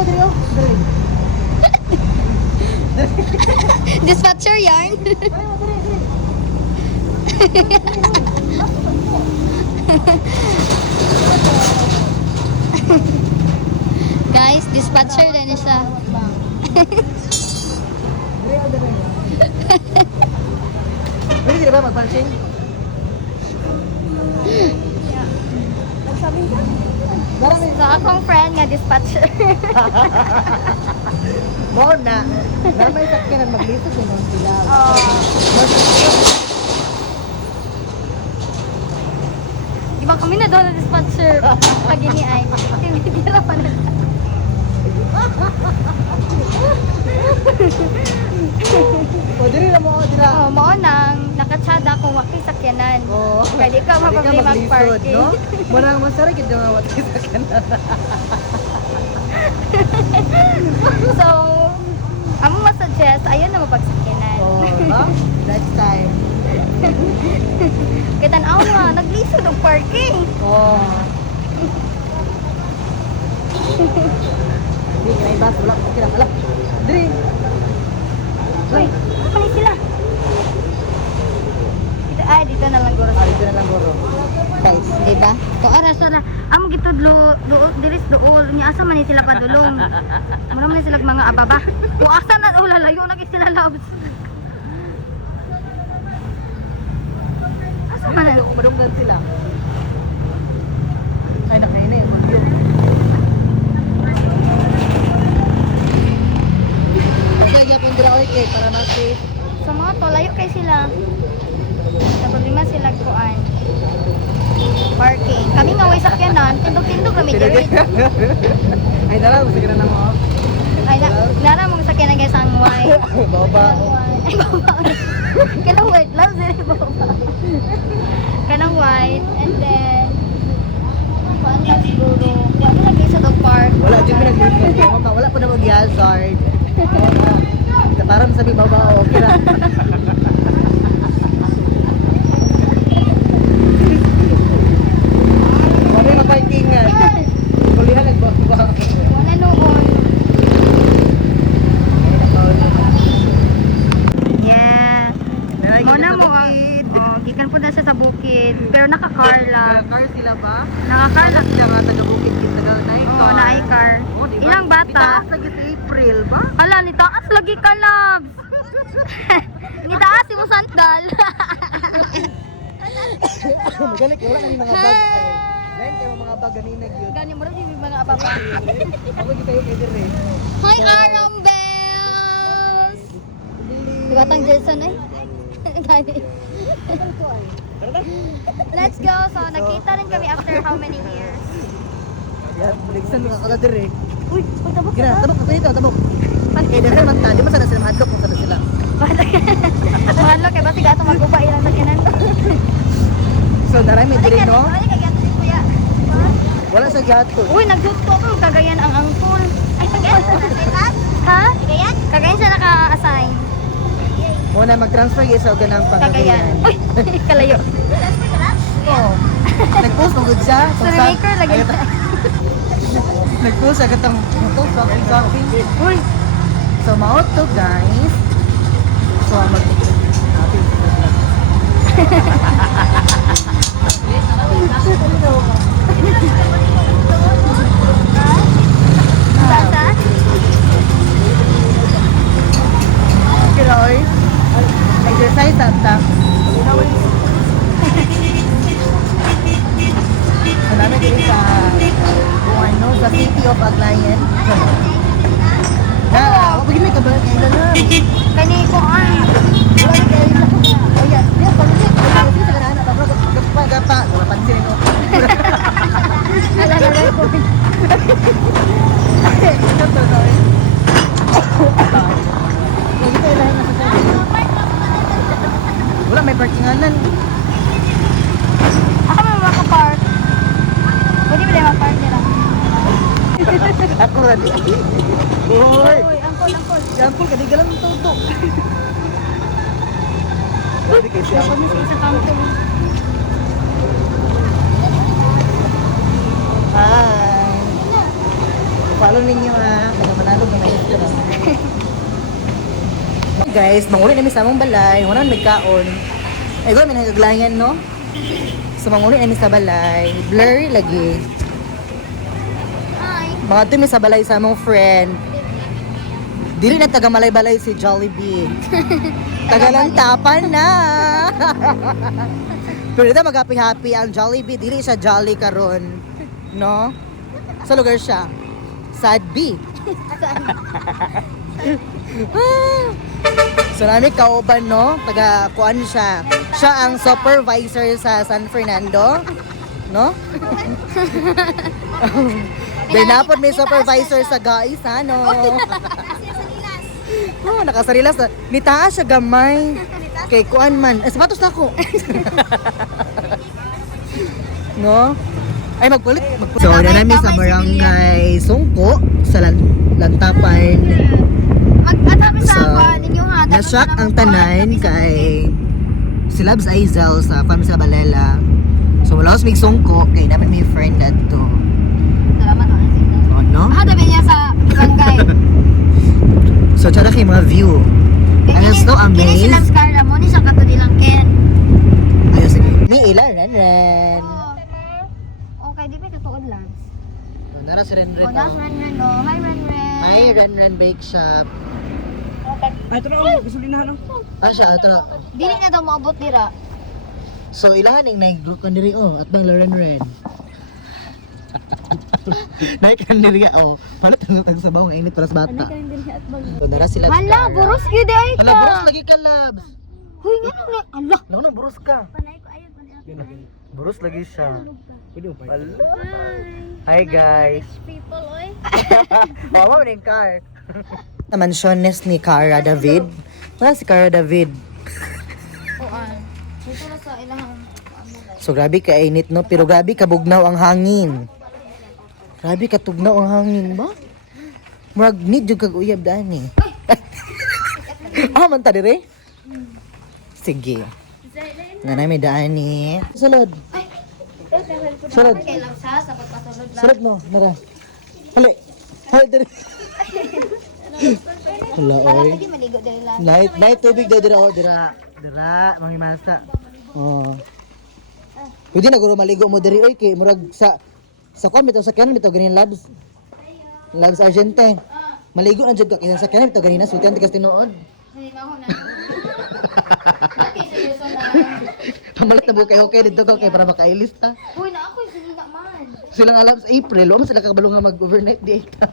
Dre. Dre. Dispatcher yarn. Guys, dispatcher din siya. Pwede di ba mag-punching? Nagsabi ka? Maraming So, akong friend nga dispatcher. mo na. Namay sakyanan maglisod yung mga sila. Di ba kami na doon na dispatcher? Pagini ay. Hindi na pa na. O, diri na mo, dira. Oh, mao nang nakatsada kung wakay sakyanan. Oo. Kaya di ka maproblema parking. no? Muna ang masarap yung mga watay sa kanan. So, amo masuggest, ayun na mapagsakyanan. Oo, ha? Next time. Kaya tanaw nga, naglisod ang parking. Oo. Hindi, kinaibas. Wala ko kira. Ala, diri. Uy, ano sila? Dito na lang guro Ah, sila. dito na lang guro. Guys, di ba? Kung aras na, ang gitudlo, diris dool, niya asa man ni sila padulong. Mura man sila mga ababa. Kung asa na, lalayo na sila labs. Asa man na? Madunggan sila. Ay, nakain eh. Magyo. Kasi yapon dira oy kay para ma-safe. Sa mga to, layo kay sila. Sa problema sila kuan. Parking. Kami nga way sakyanan, tindog-tindog kami diri. Ay, dala mo sige na mo. Ay, nara mong sakyanan guys ang way. Baba. Ay, baba. Kanang white lang, sila baba. Kanang white, and then, kuan lang siguro. Kuan lang sa dog park. Wala jud mi naglipot. Wala pa na mag-hazard. Parang sabi baba okay ra. Wala na parkingan. Kulihan nagbaba. Wala noon. Yeah. Muna mo ang, gikan po na siya sa bukid. Pero naka-car lang. Car sila ba? Naka-car lang. Sila ba taga bukid kita na Oo, na-car. Ilang bata? Lagi sa April ba? Hala, ni taas lagi ka, loves. Ni taas yung sandal. Magalit wala kami mga bag. Lain kayo mga bag ganina gyud. Ganyan mo rin yung mga ababa. Ako di kayo kay dire. Hi, Arambels! Diba tang Jason eh? Gani. Let's go. So, nakita rin kami after how many years? Yan, buligsan mga kala dire. Uy, tabok Kira, tabok na dito, tabok. Kaya dire man ta, di man sana sila mahadlok kung sana sila. Mahalo kay basi gato maguba ilang sakyanan to. So darami dire no. Ay, kagato din kuya. Wala sa gato. Uy, nagsuto ko kagayan ang angkol. Ay, kagayan sa kagayan? Ha? Kagayan? Kagayan siya naka-assign. Muna mag-transfer gyud sa ganang Kagayan. pagkagayan. Uy, kalayo. Oo. Nag-post mo gud siya. Sa maker lagi. Nag-post sa gatang moto shopping. Uy, So mao to guys. So mag basta? Kiroy. Exercise ata. Marami din sa kung ano, sa City of Aglayan. Ako bigyan may kabalat kayo na. Kani ko ay. Wala kayo na. Oh yeah, yeah, pag-isip. Pag-isip sa kanana, gapa, pansin mo. Nalalagay ko. Ito to, sorry. Lagi tayo lahat nasa sa'yo. Wala, may parkinganan. Ako may makapark. Pwede ba tayo mapark nila? Ako rin. Uy! Uy, angkol, angkol. Jampol, kanigalan ng toto. Sabi kayo siya. Ako sa isang kanto. Hi! Follow ninyo ha. Kaya manalo na may extra. Guys, manguli namin sa among balay. Wala may kaon. Ay, may nagaglangan, no? So, manguli namin sa balay. Blurry lagi. Hi. Mga tumi sa balay sa among friend. Dili na taga malay-balay si Jollibee. Taga lang tapan na. Pero dito mag-happy-happy ang Jollibee. Dili siya jolly karon, no? Sa lugar siya. Sad B. So namin kauban, no? Taga kuan siya. Siya ang supervisor sa San Fernando, no? Dahil napod may supervisor sa guys, no? Oh, nakasarilas na. Nitaas siya gamay. Kay kuan man. Sapatos na ako. No? Ay, magpalit. So, na namin sa barangay Sungko, sa Lantapan. Magkatabi sa So, ako, ninyo ha. na-shock ang tanan kay si Labs Aizel sa farm sa Balela. So, wala ko sa Sungko, kay namin may friend na to. Salamat ako. Oh, no? Makatabi niya sa barangay. So, tsara kay mga view. I was so Kini amazed. silang Scarla mo, ni siya katulilang Ken. Ayun, sige. May ilan, ren. Okay, di ba katuod lang? Nara si Ren O, that's Ren Ren, no? Hi, Ren Ren. Hi, Ren Bake Shop. Ay, ito na, gasolinahan, no? Siya, ito na. Dili na daw maabot dira. So, ilahan yung nag-group kan diri, oh. At bang Ren. Naik kan diri, oh. Paano tanong sa bawang init para sa bata? So, nara sila. Hala, buros gid ay Hala, ka. buros lagi ka, Labs. Huy, nga na. Allah. Ano na, buros ka. Panay ko ayun, panay. Buros lagi siya. Pwede mo pa. Hala. Hi, guys. People, oy. Mama, rin car. Sa mansiones ni Cara David. Wala si Cara David. Kuan. Ito na sa ilang So, grabe ka-init, no? Pero grabe kabugnaw ang hangin. Grabe katugnaw ang hangin ba? Murag need yung kag-uyab daan eh. Man ta dire? Sige. Nga na may daan eh. Salad. Salad. kay lang sa pagpasulod lang. Salad mo. Nara. Hali. Hali dire. Hala, oy. Hindi maligo diri lang. Light tubig daw dira, oh. Dira, mangimasa. Oh. Pwede na guro maligo mo diri, oy. Kay murag sa kwan bitaw sa kanan bitaw ganin Labs Argente. Maligo na jud ka kaysa sa kanan bitaw ganina sultan tigas tinuod. Hindi na ako na. Okay, seryoso na. Pamalit na buhay okay dito ka kay para makailis ta. Uy, na ako yung sinina man. Silang alam sa April, o sila kabalo nga mag-overnight day ta.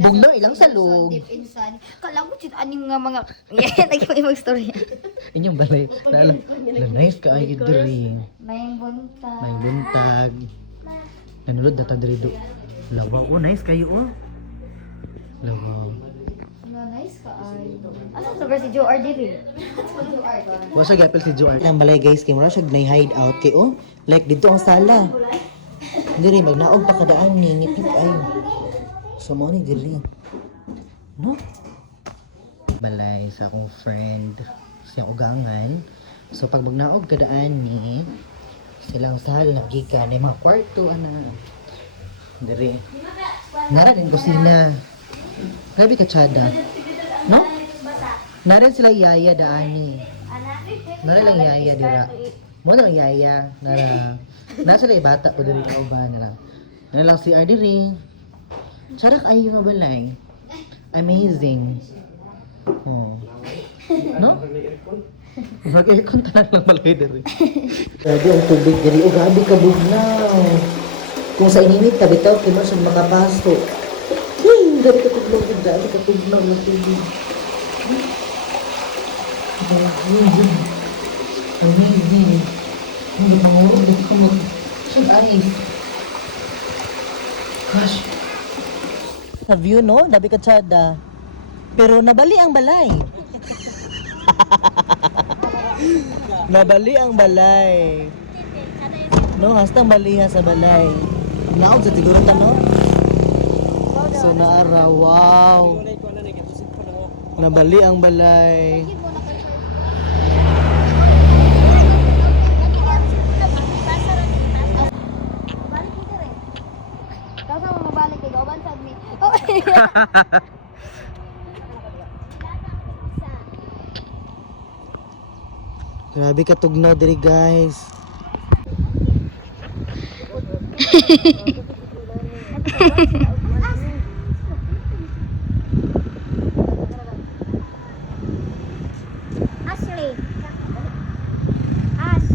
Bugnaw ilang salog. Deep inside. Kala mo chit aning nga mga yan naging mag-story. Inyong balay. Nice ka ay diri. May buntag. May buntag. Nanulod data diri do. Lawa ko nice kayo oh. Lawa. Nice ka ay. Ano sa si Joe Ardiri? Wa siya gapel si Joanne. Ang balay guys, kay mura siya gnay hide out kay oh. Like dito ang sala. Diri magnaog pa kadaan ni ngipit ayo. So mo ni diri. No? Balay sa akong friend siyang ugangan. So pag magnaog kadaan ni silang sala gikan ni mga kwarto ana. Diri. Nara din kusina. Grabe ka tsada. No? Nara sila yaya daani. Nara lang yaya dira. Mo na lang yaya. Nasa lang bata ko diri ka ba na lang. Na lang si Ardiri. Sarak ay nga balay. Amazing. Oh. No? Mag-aircon tanan lang balay diri. Grabe ang tubig diri. O grabe ka bugnaw. Kung sa ininit ka bitaw kay mas makapasok. Grabe ka tugnaw, grabe ka tugnaw ng tubig. Amazing. Ang gapangurog dito ka mag... Saan ay? Gosh. Sa view, no? Dabi ka tsada. Pero nabali ang balay. Nabali ang balay. No, hastang baliha sa balay. Naog sa tiguran ta, no? So, naara. Wow. Nabali ang balay. Grabe ka tugnaw diri guys. Ashley. Ash.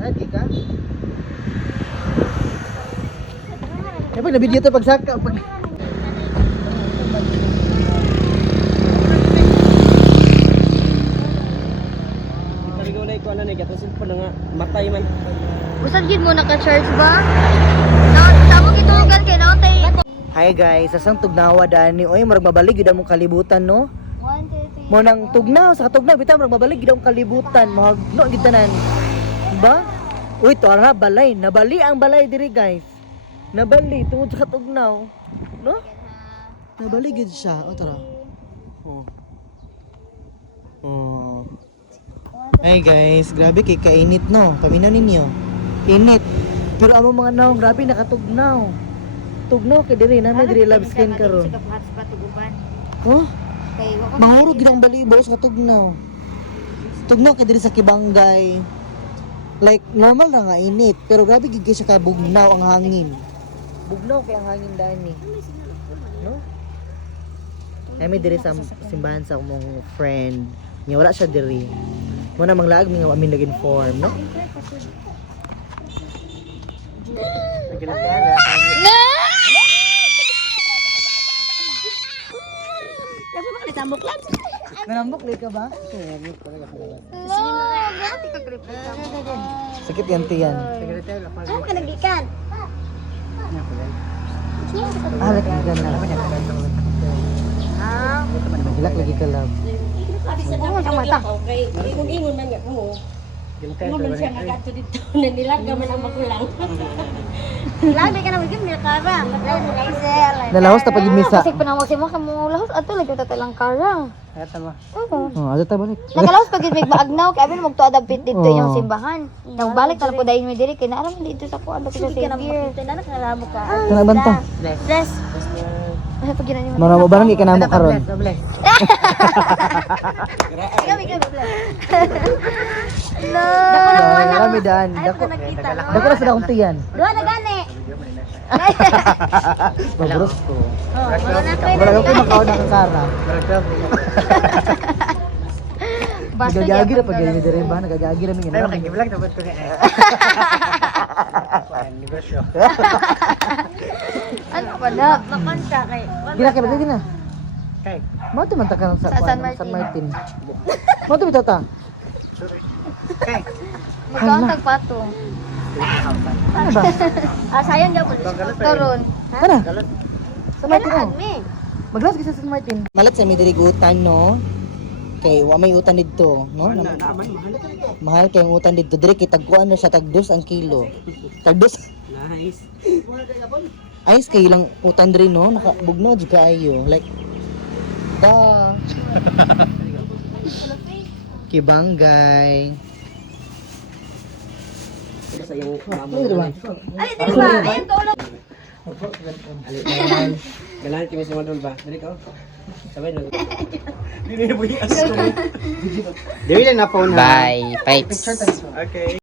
Ready ka? Eh pag na-video to pagsaka pag Taligaw na ikaw na gatong cellphone na nga matay man. Usad gid mo naka-charge ba? Na, tamo gitugan kay naotay. Hi guys, asang tugnawa dani. Oy, murag mabalik gyud among kalibutan no. 1, 2, 3. Mo nang tugnaw sa katugnaw bitaw murag mabalik gyud among kalibutan. Mahagno gid tanan. Diba? Uy, to ara balay, nabali ang balay diri guys. Nabali tungod sa katugnaw. No? Nabali gid siya. O tara. Oh. Oh. Hi guys, grabe kay kainit no. Paminaw ninyo. Init. Pero amo mga naong grabe nakatugnaw. Tugnaw kay diri na diri love skin karon. Oh, Kay wa ko mahurog gid ang balibo sa tugnaw. Tugnaw kay diri sa Kibangay. Like normal na nga init, pero grabe gid siya ka bugnaw ang hangin. Bugnaw kay ang hangin dani. No? Kami diri sa simbahan sa akong friend. Nya wala siya diri. Mo na manglaag mi nga amin nag-inform, no? Nanambok lay ka ba? Sakit yan tiyan. Ano ka nagikan? Ah, lagi ka na. Hilak lagi ka love. Ano ka mata? Ingon-ingon man nga mo. Ingon man siya nagato dito. Nanilaga man ang magulang. Labi ka na wigim ni kara. Laser. Nalawas ta pag misa. Kasi panawag si mo kamo lahos ato lagi ta talang kara. Kata mo. Oo. Oh, ato ta balik. Nakalaos pag mig maagnaw kay abin magtuad ang pit dito yung simbahan. Nang balik na po dayon mi diri kay naaram dito sa kuan sa Xavier. Na nakalamo ka. Kana banta. Bless. Ay pag ginani mo. Mara mo barang ikanamo karon. Kami bless. No. Marami daan. Dako. Dako na sa akong tiyan. Duha na gani. Babros ko. Wala na kay. Wala ko makaon ng kara. Basta Nagagagi na pag ganyan diri ba? Nagagagi na mi. Ay makikiblag dapat ko kay. Negosyo. ano ba na? Makonta kay. Gina ka lagi na. Kay. Mo to man ta karon sa Sa San kuwan, San Martin. Martin. Mo to bitaw ta. Kay. Magkaon tag patong. Ano ba? Ah sayang daw po. Karon. Kana. Sa Martin oh. Mi. Maglas kita sa San Martin. Malat sa mi diri gutan no. Kay wa may utan didto, no? Mahal kay ang utan didto diri kay tagkuan na sa tagdos ang kilo. Tagdos. Nice. Ayos kay ilang utan diri no, nakabugno jud kaayo. Like da. Kibangay. Sa yung mamo. Ano ba? Ay, di ba? Ayun tulog. Galan kami sa madol ba? Dili ka. Sabay na. Dili na buhi as ko. Dili na phone ha. Bye. Fights. Okay.